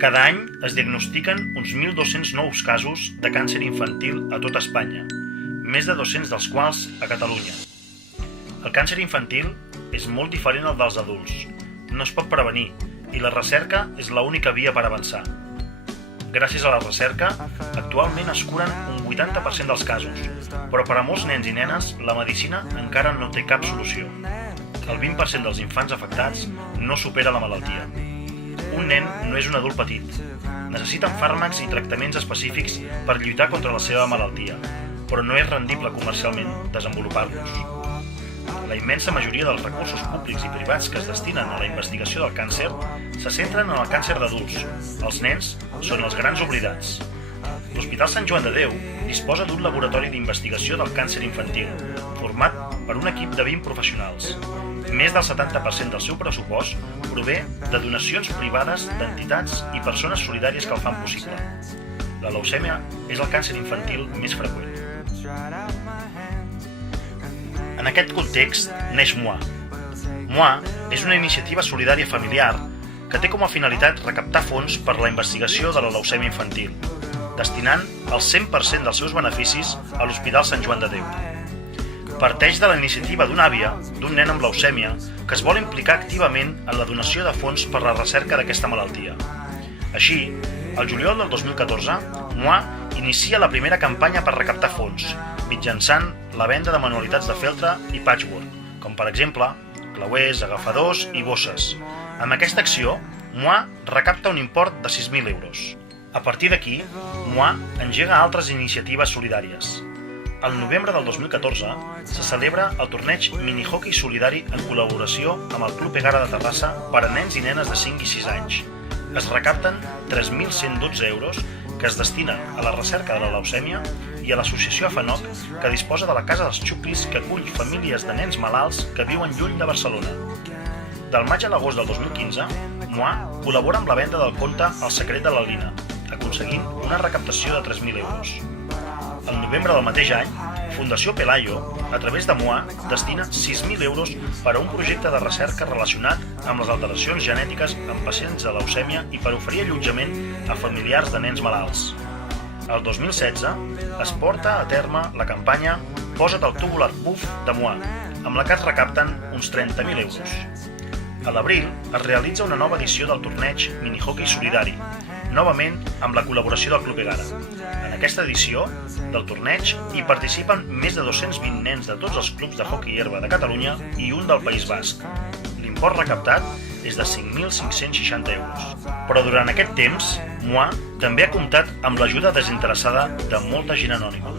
Cada any es diagnostiquen uns 1.200 nous casos de càncer infantil a tota Espanya, més de 200 dels quals a Catalunya. El càncer infantil és molt diferent al dels adults, no es pot prevenir i la recerca és l'única via per avançar. Gràcies a la recerca, actualment es curen un 80% dels casos, però per a molts nens i nenes la medicina encara no té cap solució. El 20% dels infants afectats no supera la malaltia. Un nen no és un adult petit. Necessiten fàrmacs i tractaments específics per lluitar contra la seva malaltia, però no és rendible comercialment desenvolupar-los. La immensa majoria dels recursos públics i privats que es destinen a la investigació del càncer se centren en el càncer d'adults. Els nens són els grans oblidats. L'Hospital Sant Joan de Déu disposa d'un laboratori d'investigació del càncer infantil, format per un equip de 20 professionals. Més del 70% del seu pressupost prové de donacions privades d'entitats i persones solidàries que el fan possible. La leucèmia és el càncer infantil més freqüent. En aquest context neix MOA. MOA és una iniciativa solidària familiar que té com a finalitat recaptar fons per la investigació de la leucèmia infantil, destinant el 100% dels seus beneficis a l'Hospital Sant Joan de Déu. Parteix de la iniciativa d'una àvia, d'un nen amb leucèmia, que es vol implicar activament en la donació de fons per la recerca d'aquesta malaltia. Així, el juliol del 2014, MOA inicia la primera campanya per recaptar fons, mitjançant la venda de manualitats de feltre i patchwork, com per exemple, clauers, agafadors i bosses. Amb aquesta acció, MOA recapta un import de 6.000 euros. A partir d'aquí, MOA engega altres iniciatives solidàries. Al novembre del 2014 se celebra el torneig mini-hockey solidari en col·laboració amb el Club Egara de Terrassa per a nens i nenes de 5 i 6 anys. Es recapten 3.112 euros que es destinen a la recerca de la leucèmia i a l'associació AFANOC, que disposa de la Casa dels Xuclis, que acull famílies de nens malalts que viuen lluny de Barcelona. Del maig a l'agost del 2015, MOA col·labora amb la venda del conte El secret de la Lina, aconseguint una recaptació de 3.000 euros. Al novembre del mateix any, Fundació Pelayo, a través de MOA, destina 6.000 euros per a un projecte de recerca relacionat amb les alteracions genètiques en pacients de leucèmia i per oferir allotjament a familiars de nens malalts. El 2016 es porta a terme la campanya Posa't el tubular puff de MOA, amb la que es recapten uns 30.000 euros. A l'abril es realitza una nova edició del torneig mini-hockey solidari, novament amb la col·laboració del Club Egara. En aquesta edició del torneig hi participen més de 220 nens de tots els clubs de hockey herba de Catalunya i un del País Basc. L'import recaptat és de 5.560 euros. Però durant aquest temps, MOA també ha comptat amb l'ajuda desinteressada de molta gent anònima.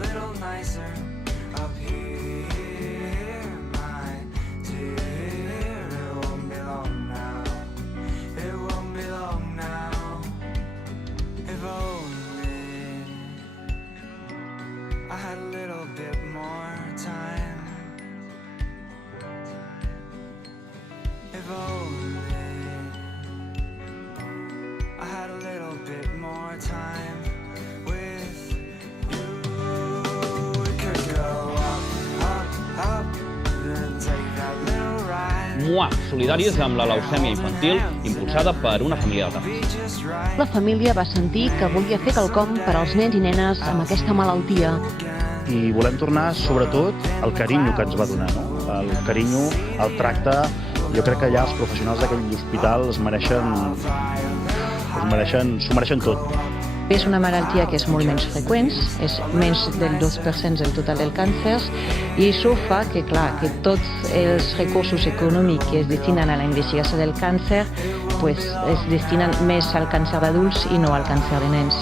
MOA, solidaris amb la leucèmia infantil, impulsada per una família de Terrassa. La família va sentir que volia fer quelcom per als nens i nenes amb aquesta malaltia. I volem tornar, sobretot, al carinyo que ens va donar, no? El carinyo, el tracte. Jo crec que ja els professionals d'aquell hospital s'ho mereixen tot. És una malaltia que és molt menys freqüent, és menys del 2% del total del càncer, i això fa que, clar, que tots els recursos econòmics que es destinen a la investigació del càncer es destinen més al càncer d'adults i no al càncer de nens.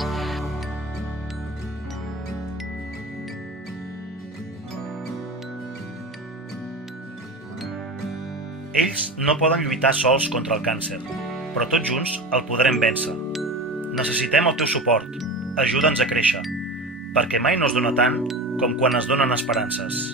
Ells no poden lluitar sols contra el càncer, però tots junts el podrem vèncer. Necessitem el teu suport, ajuda'ns a créixer, perquè mai no es dona tant com quan es donen esperances.